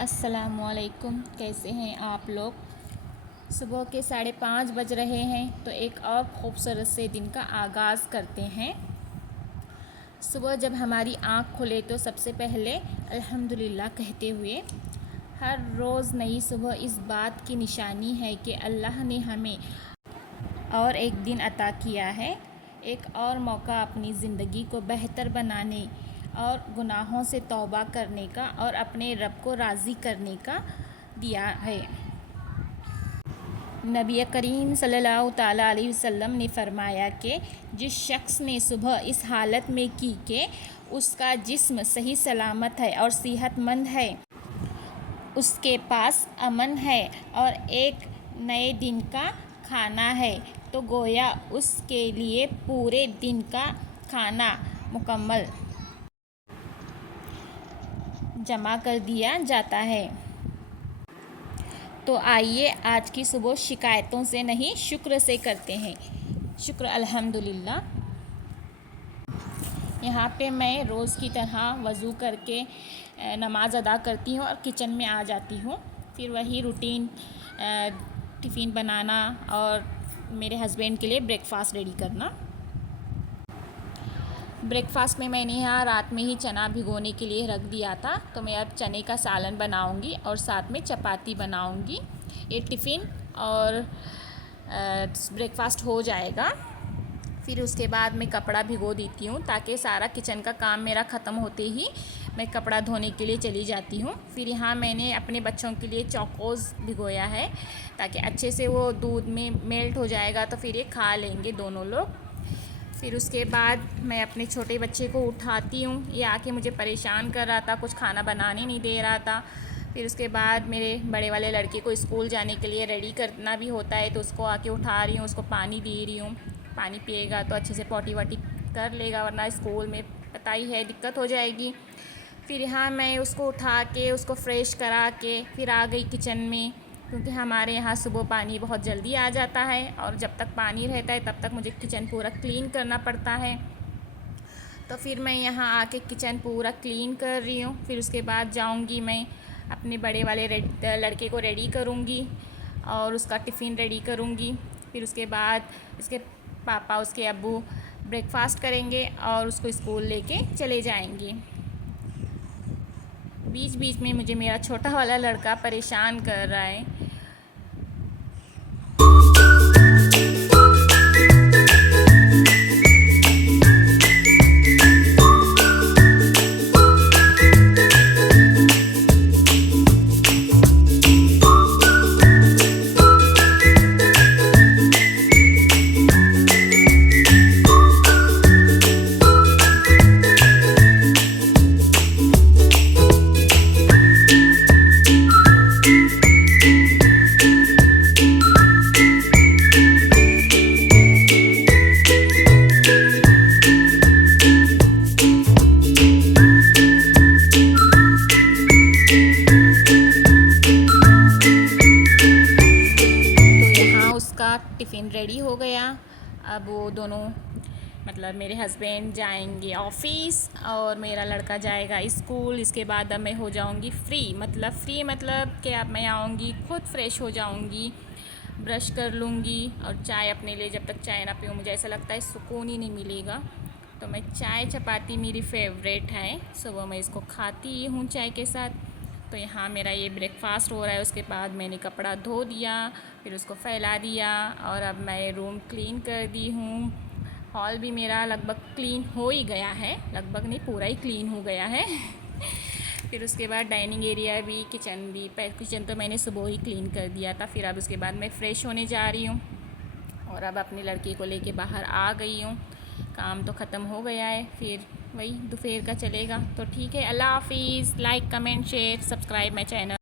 अस्सलामुअलैकुम, कैसे हैं आप लोग। सुबह के 5:30 बज रहे हैं तो एक और खूबसूरत से दिन का आगाज़ करते हैं। सुबह जब हमारी आँख खुले तो सबसे पहले अल्हम्दुलिल्लाह कहते हुए, हर रोज़ नई सुबह इस बात की निशानी है कि अल्लाह ने हमें और एक दिन अता किया है, एक और मौका अपनी ज़िंदगी को बेहतर बनाने और गुनाहों से तौबा करने का और अपने रब को राज़ी करने का दिया है। नबी करीम सल्लल्लाहु ताला अलैहि वसल्लम ने फरमाया कि जिस शख्स ने सुबह इस हालत में की कि उसका जिस्म सही सलामत है और सेहतमंद है, उसके पास अमन है और एक नए दिन का खाना है, तो गोया उसके लिए पूरे दिन का खाना मुकम्मल जमा कर दिया जाता है। तो आइए आज की सुबह शिकायतों से नहीं शुक्र से करते हैं। शुक्र अल्हम्दुलिल्लाह। यहाँ पे मैं रोज़ की तरह वज़ू करके नमाज़ अदा करती हूँ और किचन में आ जाती हूँ। फिर वही रूटीन टिफ़िन बनाना और मेरे हस्बैंड के लिए ब्रेकफ़ास्ट रेडी करना। ब्रेकफ़ास्ट में मैंने यहाँ रात में ही चना भिगोने के लिए रख दिया था, तो मैं अब चने का सालन बनाऊँगी और साथ में चपाती बनाऊँगी। ये टिफ़िन और ब्रेकफ़ास्ट हो जाएगा। फिर उसके बाद मैं कपड़ा भिगो देती हूँ ताकि सारा किचन का काम मेरा ख़त्म होते ही मैं कपड़ा धोने के लिए चली जाती हूँ। फिर यहाँ मैंने अपने बच्चों के लिए चौकोज़ भिगोया है ताकि अच्छे से वो दूध में मेल्ट हो जाएगा, तो फिर ये खा लेंगे दोनों लोग। फिर उसके बाद मैं अपने छोटे बच्चे को उठाती हूँ, ये आके मुझे परेशान कर रहा था, कुछ खाना बनाने नहीं दे रहा था। फिर उसके बाद मेरे बड़े वाले लड़के को स्कूल जाने के लिए रेडी करना भी होता है, तो उसको आके उठा रही हूँ, उसको पानी दे रही हूँ। पानी पिएगा तो अच्छे से पॉटी वाटी कर लेगा, वरना स्कूल में पता ही है दिक्कत हो जाएगी। फिर यहाँ मैं उसको उठा के उसको फ्रेश करा के फिर आ गई किचन में, क्योंकि हमारे यहाँ सुबह पानी बहुत जल्दी आ जाता है और जब तक पानी रहता है तब तक मुझे किचन पूरा क्लीन करना पड़ता है। तो फिर मैं यहाँ आके किचन पूरा क्लीन कर रही हूँ। फिर उसके बाद जाऊँगी मैं अपने बड़े वाले लड़के को रेडी करूँगी और उसका टिफ़िन रेडी करूँगी। फिर उसके बाद उसके पापा उसके अब्बू ब्रेकफ़ास्ट करेंगे और उसको स्कूल लेके चले जाएंगे। बीच बीच में मुझे मेरा छोटा वाला लड़का परेशान कर रहा है। टिफ़िन रेडी हो गया। अब वो दोनों मतलब मेरे हस्बैंड जाएंगे ऑफ़िस और मेरा लड़का जाएगा स्कूल। इसके बाद अब मैं हो जाऊंगी फ्री मतलब कि अब मैं आऊँगी, खुद फ्रेश हो जाऊंगी, ब्रश कर लूँगी और चाय अपने लिए, जब तक चाय ना पीऊँ मुझे ऐसा लगता है सुकून ही नहीं मिलेगा। तो मैं चाय चपाती मेरी फेवरेट है, सुबह मैं इसको खाती हूँ चाय के साथ। तो यहाँ मेरा ये ब्रेकफ़ास्ट हो रहा है। उसके बाद मैंने कपड़ा धो दिया, फिर उसको फैला दिया और अब मैं रूम क्लीन कर दी हूँ। हॉल भी मेरा लगभग क्लीन हो ही गया है, लगभग नहीं पूरा ही क्लीन हो गया है। फिर उसके बाद डाइनिंग एरिया भी, किचन तो मैंने सुबह ही क्लीन कर दिया था। फिर अब उसके बाद मैं फ़्रेश होने जा रही हूँ और अब अपने लड़के को लेके बाहर आ गई हूँ। काम तो ख़त्म हो गया है, फिर वही दोपहर का चलेगा। तो ठीक है, अल्लाह हाफिज़। Like comment share subscribe my channel.